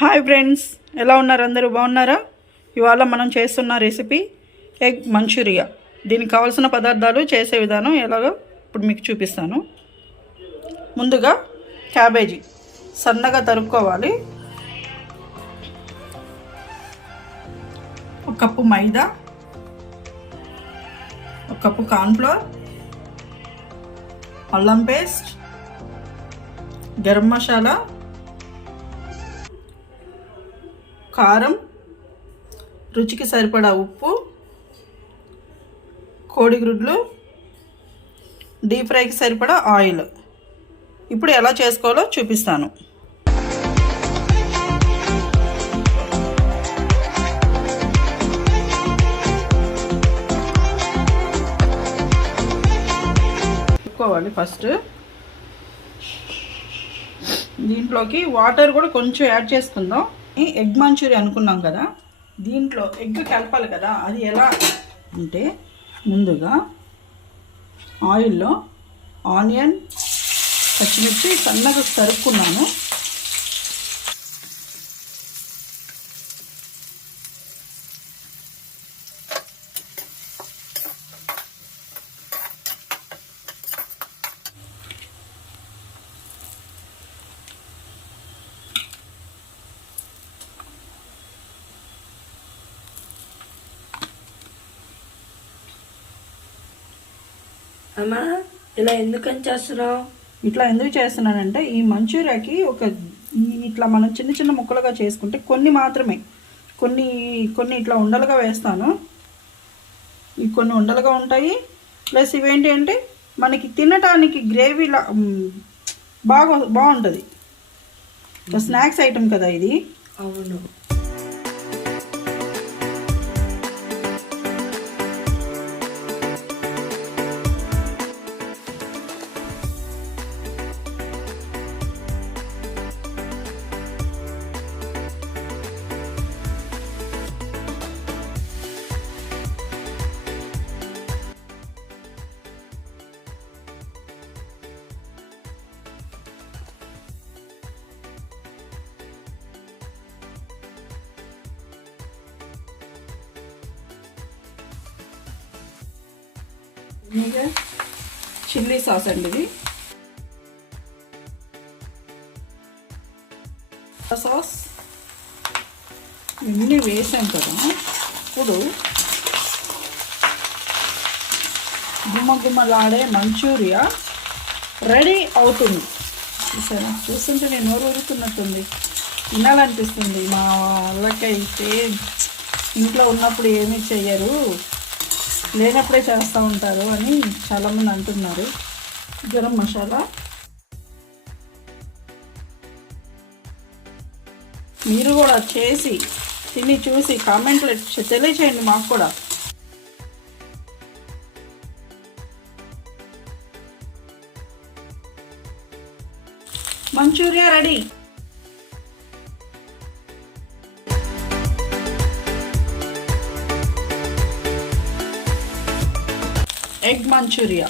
Hi friends ఎలా ఉన్నారు అందరూ? బాగున్నారా? ఇవాళ మనం చేస్తున్న రెసిపీ ఎగ్ మంచూరియా. దీనికి కావాల్సిన పదార్థాలు చేసే విధానం ఎలాగో ఇప్పుడు మీకు చూపిస్తాను. ముందుగా క్యాబేజీ. సన్నగా తరుక్కోవాలి. ఒక కప్పు మైదా. ఒక కప్పు కార్న్ఫ్లోర్. అల్లం పేస్ట్. గరం మసాలా. కారం రుచికి సరిపడా ఉప్పు కోడిగుడ్లు డీప్ ఫ్రైకి సరిపడా ఆయిల్. ఇప్పుడు ఎలా చేసుకోవాలో చూపిస్తాను. పెట్టుకోవాలి ఫస్ట్. దీంట్లోకి వాటర్ కూడా కొంచెం యాడ్ చేసుకుందాం. ఎగ్ మంచూరియా అనుకున్నాం కదా దీంట్లో ఎగ్ కలపాలి కదా అది ఎలా అంటే ముందుగా ఆయిల్లో ఆనియన్ పచ్చిమిర్చి సన్నగా తరుక్కున్నాను అమ్మా ఇలా ఎందుకని చేస్తున్నావు? ఇట్లా ఎందుకు చేస్తున్నానంటే ఈ మంచూరియాకి ఒక ఇట్లా మనం చిన్న చిన్న ముక్కలుగా చేసుకుంటే కొన్ని మాత్రమే. కొన్ని కొన్ని ఇట్లా ఉండలుగా వేస్తాను. ఈ కొన్ని ఉండలుగా ఉంటాయి. ప్లస్ ఇవేంటి అంటే మనకి తినటానికి గ్రేవీలా బాగా బాగుంటుంది. స్నాక్స్ ఐటమ్ కదా ఇది. అవును. చిల్లీ సాస్ అండి ఇది. సాస్ ఇవన్నీ వేసాం కదా ఇప్పుడు గుమ్మ గుమ్మలాడే మంచూరియా రెడీ అవుతుంది. చూసారా? చూస్తుంటే నేను నోరు ఊరుతున్నట్టుంది. తినాలనిపిస్తుంది మా వాళ్ళకైతే. ఇంట్లో ఉన్నప్పుడు ఏమీ చెయ్యరు. లేనప్పుడే చేస్తూ ఉంటారు అని చాలామంది అంటున్నారు. గరం మసాలా. మీరు కూడా చేసి తిని చూసి కామెంట్లు తెలియచేయండి మాకు కూడా. Manchuria ready. Egg Manchuria